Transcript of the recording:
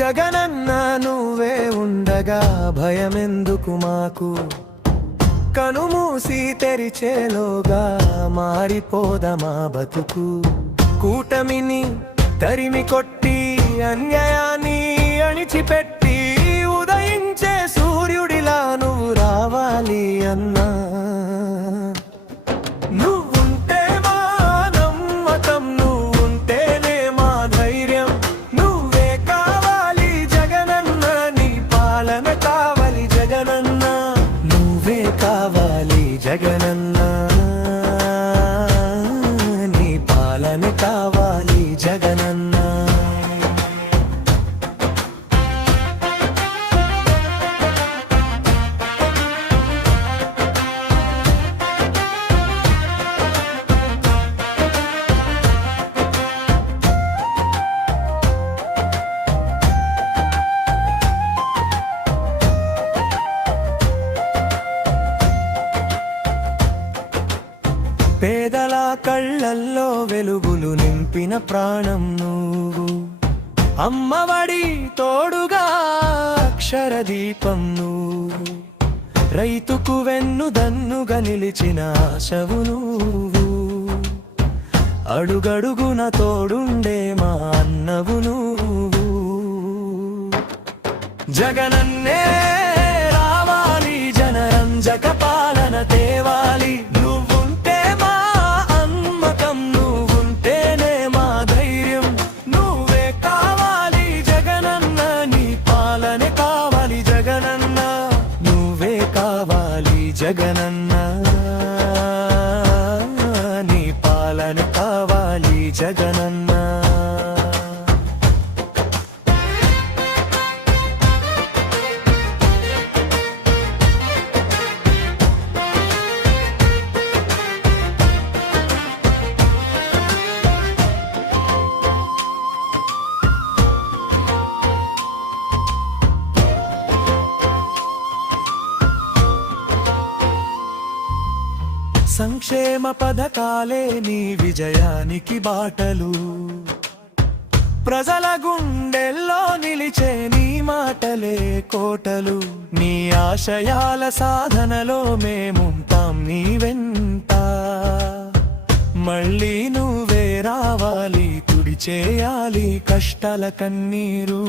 జగనన్న నువ్వే ఉండగా భయమెందుకు మాకు, కనుమూసి తెరిచేలోగా మారిపోదమా బతుకు. కూటమిని తరిమి కొట్టి అన్యాయాన్ని అణిచిపెట్టి ఉదయించే సూర్యుడిలా నువ్వు రావాలి అన్నా. నువ్వుంటే మా నమ్మకం, నువ్వుంటేనే మా ధైర్యం. నువ్వే కావాలి జగనన్న, నీ పాలన కావాలి జగనన్న. నువ్వే కావాలి జగనన్న, నీ పాలన కావాలి జగనన్న. పేదల కళ్ళల్లో వెలుగులు నింపిన ప్రాణం నువ్వు, అమ్మఒడి తోడుగా అక్షర దీపం నువ్వు. రైతుకు వెన్నుదన్నుగా నిలిచిన ఆశవు నువ్వు, అడుగడుగున తోడుండే మా అన్నవు నువ్వు. జగనన్నే రావాలి, జనరంజక పాలన తేవాలి. జగనన్న, నీ పాలన కావాలి జగనన్న. సంక్షేమ పథకాలే నీ విజయానికి బాటలు, ప్రజల గుండెల్లో నిలిచే నీ మాటలే కోటలు. నీ ఆశయాల సాధనలో మేముంటాం నీ వెంట, మళ్ళీ నువ్వే రావాలి, తుడిచేయాలి కష్టాల కన్నీరు.